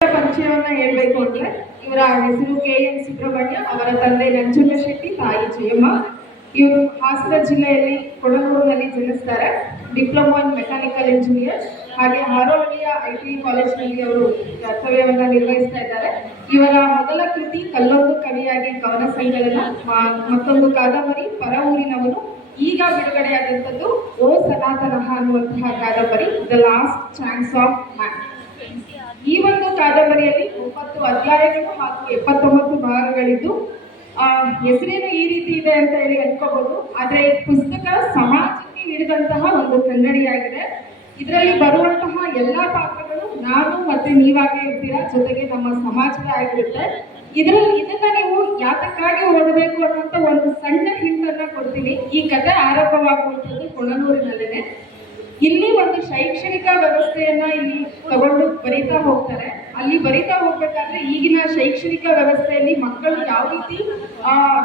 ಪರಿಚಯವನ್ನ ಹೇಳ್ಬೇಕು ಅಂದ್ರೆ ಇವರ ಹೆಸರು KN ಸುಬ್ರಹ್ಮಣ್ಯ, ಅವರ ತಂದೆ ನಂಜುಂಡ ಶೆಟ್ಟಿ, ತಾಯಿ ಜಯಮ್ಮ. ಇವರು ಹಾಸನ ಜಿಲ್ಲೆಯಲ್ಲಿ ಕೊಡನೂರಿನಲ್ಲಿ ಜನಿಸ್ತಾರೆ. Diploma in mechanical engineer. ಹಾಗೆ ಹಾರೋಹಳ್ಳಿಯ IT ಕಾಲೇಜಿನಲ್ಲಿ ಅವರು ಕರ್ತವ್ಯವನ್ನ ನಿರ್ವಹಿಸ್ತಾ ಇದ್ದಾರೆ. ಇವರ ಮೊದಲ ಕೃತಿ ಕಲ್ಲೊಂದು ಕವಿಯಾಗಿ ಕವನ ಸಂಕಲನ, ಮತ್ತೊಂದು ಕಾದಂಬರಿ ಪರ ಊರಿನವನು. ಈಗ ಬಿಡುಗಡೆಯಾದಂಥದ್ದು ಓ ಸನಾತನಃ ಅನ್ನುವಂತಹ ಕಾದಂಬರಿ, the last chance of man. ಈ ಒಂದು ಕಾದಂಬರಿಯಲ್ಲಿ 9 ಅಧ್ಯಾಯಗಳು ಹಾಗೂ 79 ಭಾಗಗಳಿದ್ದು, ಹೆಸರೇನು ಈ ರೀತಿ ಇದೆ ಅಂತ ಹೇಳಿ ಅನ್ಕೋಬಹುದು. ಆದ್ರೆ ಈ ಪುಸ್ತಕ ಸಮಾಜಕ್ಕೆ ಹಿಡಿದಂತಹ ಒಂದು ಕನ್ನಡಿಯಾಗಿದೆ. ಇದರಲ್ಲಿ ಬರುವಂತಹ ಎಲ್ಲಾ ಪಾತ್ರಗಳು ನಾನು ಮತ್ತೆ ನೀವಾಗೇ ಇರ್ತೀರಾ, ಜೊತೆಗೆ ನಮ್ಮ ಸಮಾಜವೇ ಆಗಿರುತ್ತೆ. ಇದನ್ನ ನೀವು ಯಾತಕ್ಕಾಗಿ ಓದಬೇಕು ಅನ್ನುವಂತ ಒಂದು ಸಣ್ಣ ಹಿಂಟನ್ನ ಕೊಡ್ತೀನಿ. ಈ ಕಥೆ ಆರಂಭವಾಗುವಂಥದ್ದು ಕೊಣನೂರಿನಲ್ಲೇನೆ. ಇಲ್ಲಿ ಒಂದು ಶೈಕ್ಷಣಿಕ ವ್ಯವಸ್ಥೆಯನ್ನ ಇಲ್ಲಿ ತಗೊಂಡು ಬರೀತಾ ಹೋಗ್ತಾರೆ. ಅಲ್ಲಿ ಬರೀತಾ ಹೋಗ್ಬೇಕಾದ್ರೆ ಈಗಿನ ಶೈಕ್ಷಣಿಕ ವ್ಯವಸ್ಥೆಯಲ್ಲಿ ಮಕ್ಕಳು ಯಾವ ರೀತಿ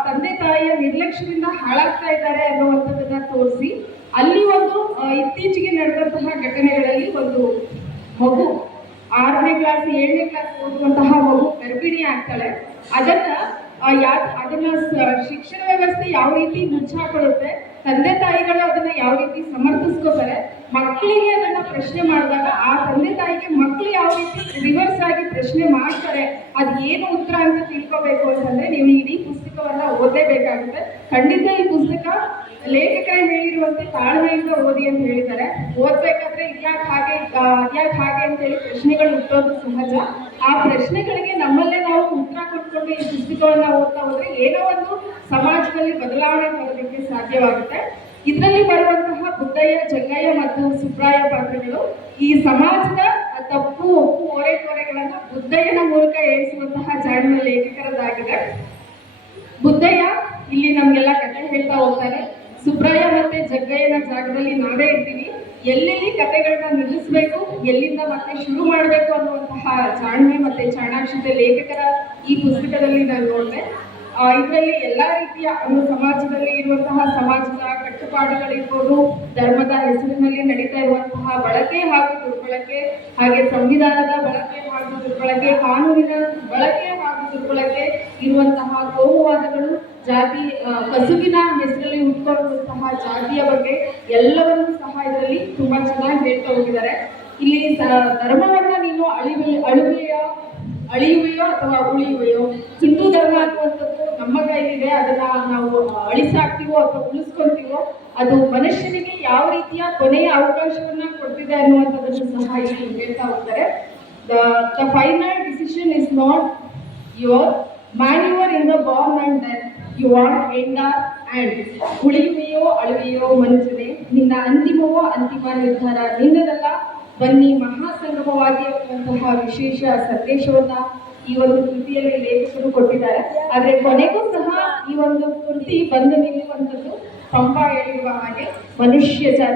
ತಂದೆ ತಾಯಿಯ ನಿರ್ಲಕ್ಷ್ಯದಿಂದ ಹಾಳಾಗ್ತಾ ಇದ್ದಾರೆ ಅನ್ನುವಂಥದ್ದನ್ನ ತೋರಿಸಿ, ಅಲ್ಲಿ ಒಂದು ಇತ್ತೀಚೆಗೆ ನಡೆದಂತಹ ಘಟನೆಗಳಲ್ಲಿ ಒಂದು ಮಗು 6ನೇ ಕ್ಲಾಸ್ 7ನೇ ಕ್ಲಾಸ್ ಓದುವಂತಹ ಮಗು ಗರ್ಭಿಣಿ ಆಗ್ತಾಳೆ. ಅದನ್ನ ಶಿಕ್ಷಣ ವ್ಯವಸ್ಥೆ ಯಾವ ರೀತಿ ಮುಚ್ಚಾಕೊಳ್ಳುತ್ತೆ, ತಂದೆ ತಾಯಿಗಳು ಅದನ್ನ ಯಾವ ರೀತಿ ಸಮರ್ಥಿಸ್ಕೋತಾರೆ, ಮಕ್ಕಳಿಗೆ ಅದನ್ನ ಪ್ರಶ್ನೆ ಮಾಡಿದಾಗ ಆ ತಂದೆ ತಾಯಿಗೆ ಮಕ್ಕಳು ಯಾವ ರೀತಿ ರಿವರ್ಸ್ ಆಗಿ ಪ್ರಶ್ನೆ ಮಾಡ್ತಾರೆ, ಅದ್ ಏನು ಉತ್ತರ ಅಂತ ತಿಳ್ಕೋಬೇಕು ಅಂತಂದ್ರೆ ನೀವು ಇಡೀ ಪುಸ್ತಕವನ್ನ ಓದಲೇಬೇಕಾಗುತ್ತೆ. ಖಂಡಿತ ಈ ಪುಸ್ತಕ ಲೇಖಕರೇ ಹೇಳಿರುವಂತೆ ತಾಳ್ಮೆಯಿಂದ ಓದಿ ಅಂತ ಹೇಳಿದ್ದಾರೆ. ಓದ್ಬೇಕಾದ್ರೆ ಇದ್ಯಾಕೆ ಹಾಗೆ ಅಂತ ಹೇಳಿ ಪ್ರಶ್ನೆಗಳು ಹುಟ್ಟೋದು ಸಹಜ. ಆ ಪ್ರಶ್ನೆಗಳಿಗೆ ನಮ್ಮಲ್ಲೇ ನಾವು ಉತ್ತರ ಕೊಟ್ಕೊಂಡು ಈ ಪುಸ್ತಕವನ್ನ ಓದ್ತಾ ಹೋದ್ರೆ ಏನೋ ಒಂದು ಸಮಾಜದಲ್ಲಿ ಬದಲಾವಣೆ ತರೋದಕ್ಕೆ ಸಾಧ್ಯವಾಗುತ್ತೆ. ಇದರಲ್ಲಿ ಬರುವಂತಹ ಬುದ್ದಯ್ಯ, ಜಂಗಯ್ಯ ಮತ್ತು ಸುಬ್ರಾಯ ಪಾತ್ರಗಳು ಈ ಸಮಾಜದ ತಪ್ಪು ಒಪ್ಪು ಓರೆಕೋರೆಗಳನ್ನ ಬುದ್ದಯ್ಯನ ಮೂಲಕ ಏರಿಸುವಂತಹ ಜಾಣ್ಮೆ ಲೇಖಕರದಾಗಿದೆ. ಬುದ್ದಯ್ಯ ಇಲ್ಲಿ ನಮ್ಗೆಲ್ಲ ಕಥೆ ಹೇಳ್ತಾ ಹೋಗ್ತಾರೆ. ಸುಬ್ರಾಯ ಮತ್ತೆ ಜಗ್ಗಯ್ಯನ ಜಾಗದಲ್ಲಿ ನಾವೇ ಇರ್ತೀವಿ. ಎಲ್ಲೆಲ್ಲಿ ಕಥೆಗಳನ್ನ ನಿಲ್ಲಿಸ್ಬೇಕು, ಎಲ್ಲಿಂದ ಮತ್ತೆ ಶುರು ಮಾಡಬೇಕು ಅನ್ನುವಂತಹ ಜಾಣ್ಮೆ ಮತ್ತೆ ಚಾಣಾಕ್ಷತೆ ಲೇಖಕರ ಈ ಪುಸ್ತಕದಲ್ಲಿ ನಾನು ನೋಡಿದೆ. ಇದರಲ್ಲಿ ಎಲ್ಲಾ ರೀತಿಯ ಒಂದು ಸಮಾಜದಲ್ಲಿ ಇರುವಂತಹ ಸಮಾಜದ ಕಟ್ಟುಪಾಡುಗಳಿರ್ಬೋದು, ಧರ್ಮದ ಹೆಸರಿನಲ್ಲಿ ನಡೀತಾ ಇರುವಂತಹ ಬಳಕೆ ಹಾಗೂ ದುರ್ಬಳಕೆ, ಹಾಗೆ ಸಂವಿಧಾನದ ಬಳಕೆ ಹಾಗೂ ದುರ್ಬಳಕೆ, ಕಾನೂನಿನ ಬಳಕೆ ಹಾಗೂ ದುರ್ಬಳಕೆ, ಇರುವಂತಹ ಕೋಮುವಾದಗಳು, ಜಾತಿ ಕಸುಬಿನ ಹೆಸರಲ್ಲಿ ಹುಟ್ಕೊಳ್ಳುವಂತಹ ಜಾತಿಯ ಬಗ್ಗೆ ಎಲ್ಲವನ್ನೂ ಸಹ ಇದರಲ್ಲಿ ತುಂಬಾ ಚೆನ್ನಾಗಿ ಹೇಳ್ತಾ ಹೋಗಿದ್ದಾರೆ. ಇಲ್ಲಿ ಧರ್ಮವನ್ನ ನೀನು ಅಳಿಯುವೆಯೋ ಅಥವಾ ಉಳಿಯುವೆಯೋ, ಹಿಂದೂ ಧರ್ಮ ಅನ್ನುವಂಥದ್ದು ನಮ್ಮ ಕೈಲಿದೆ. ಅದನ್ನ ನಾವು ಅಳಿಸಾಕ್ತಿವೋ ಅಥವಾ ಉಳಿಸ್ಕೊಂತೀವೋ, ಅದು ಮನುಷ್ಯನಿಗೆ ಯಾವ ರೀತಿಯ ಕೊನೆಯ ಅವಕಾಶವನ್ನ ಕೊಡ್ತಿದೆ ಅನ್ನುವಂಥದ್ದನ್ನು ಸಹ ಇಲ್ಲಿ ಹೇಳ್ತಾ ಹೋಗ್ತಾರೆ. The final decision is not your manoeuvre in the born and death, you are ender and. ಉಳಿಯುವೆಯೋ ಅಳಿವೆಯೋ ಮನುಷ್ಯನೇ, ನಿನ್ನ ಅಂತಿಮವೋ ಅಂತಿಮ ನಿರ್ಧಾರ ನಿನ್ನದಲ್ಲ. ಬನ್ನಿ ಮಹಾಸಂಗಮವಾಗಿ ಅನ್ನುವಂತಹ ವಿಶೇಷ ಸಂದೇಶವನ್ನ ಈ ಒಂದು ಕೃತಿಯಲ್ಲಿ ಲೇಖಕರು ಕೊಟ್ಟಿದ್ದಾರೆ. ಆದ್ರೆ ಕೊನೆಗೂ ಸಹ ಈ ಒಂದು ಕೃತಿ ಬಂದು ನಿಲ್ಲುವಂಥದ್ದು ಪಂಪ ಹೇಳಿರುವ ಹಾಗೆ ಮನುಷ್ಯ ಜಾತಿ